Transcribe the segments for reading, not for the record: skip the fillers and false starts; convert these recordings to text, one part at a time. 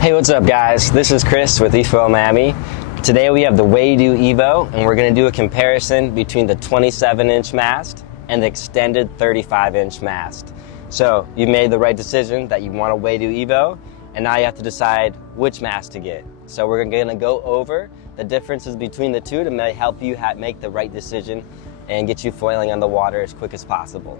Hey, what's up guys? This is Chris with eFoil Miami. Today we have the Waydoo Evo and we're going to do a comparison between the 27-inch mast and the extended 35-inch mast. So you made the right decision that you want a Waydoo Evo, and now you have to decide which mast to get. So we're going to go over the differences between the two to help you make the right decision and get you foiling on the water as quick as possible.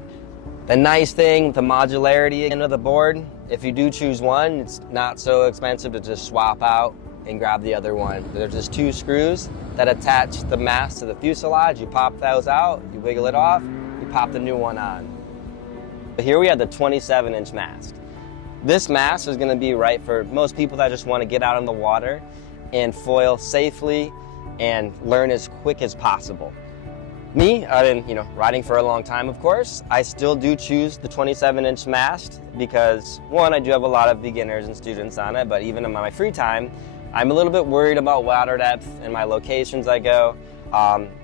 The nice thing, the modularity end of the board, if you do choose one, it's not so expensive to just swap out and grab the other one. There's just two screws that attach the mast to the fuselage. You pop those out, you wiggle it off, you pop the new one on. Here we have the 27-inch mast. This mast is going to be right for most people that just want to get out on the water and foil safely and learn as quick as possible. Me, I've been riding for a long time, of course. I still do choose the 27-inch mast because, one, I do have a lot of beginners and students on it, but even in my free time, I'm a little bit worried about water depth and my locations I go.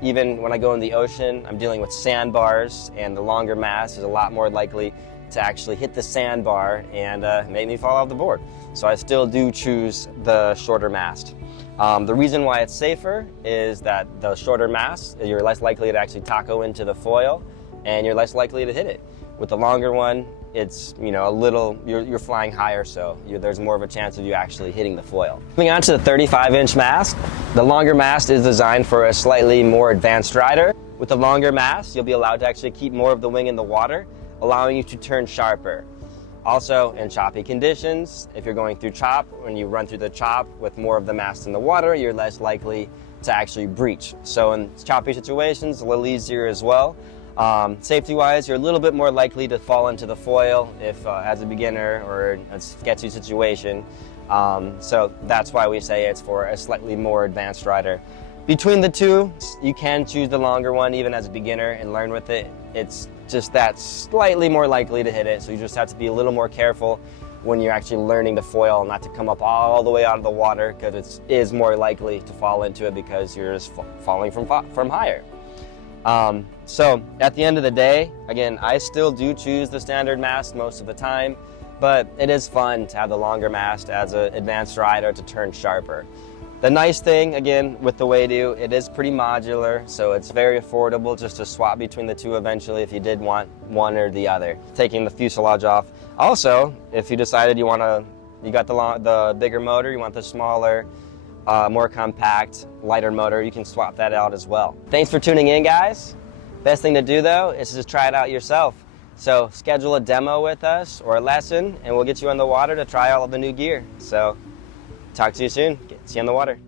Even when I go in the ocean, I'm dealing with sandbars, and the longer mast is a lot more likely to actually hit the sandbar and make me fall off the board. So I still do choose the shorter mast. The reason why it's safer is that the shorter mast, you're less likely to actually taco into the foil, and you're less likely to hit it. With the longer one, it's you're flying higher, so there's more of a chance of you actually hitting the foil. Moving on to the 35-inch mast, the longer mast is designed for a slightly more advanced rider. With the longer mast, you'll be allowed to actually keep more of the wing in the water, allowing you to turn sharper. Also, in choppy conditions, if you're going through chop, when you run through the chop with more of the mast in the water, you're less likely to actually breach. So in choppy situations, a little easier as well. Safety-wise, you're a little bit more likely to fall into the foil if as a beginner or a sketchy situation. So that's why we say it's for a slightly more advanced rider. Between the two, you can choose the longer one even as a beginner and learn with it. It's just that slightly more likely to hit it, so you just have to be a little more careful when you're actually learning to foil, not to come up all the way out of the water, because it is more likely to fall into it because you're just falling from higher. So at the end of the day, again, I still do choose the standard mast most of the time, but it is fun to have the longer mast as an advanced rider to turn sharper. The nice thing, again, with the Waydoo, it is pretty modular, so it's very affordable just to swap between the two eventually if you did want one or the other, taking the fuselage off. Also, if you decided you got the bigger motor, you want the smaller, more compact, lighter motor, you can swap that out as well. Thanks for tuning in, guys. Best thing to do, though, is to just try it out yourself. So schedule a demo with us or a lesson, and we'll get you on the water to try all of the new gear. So talk to you soon. See you on the water.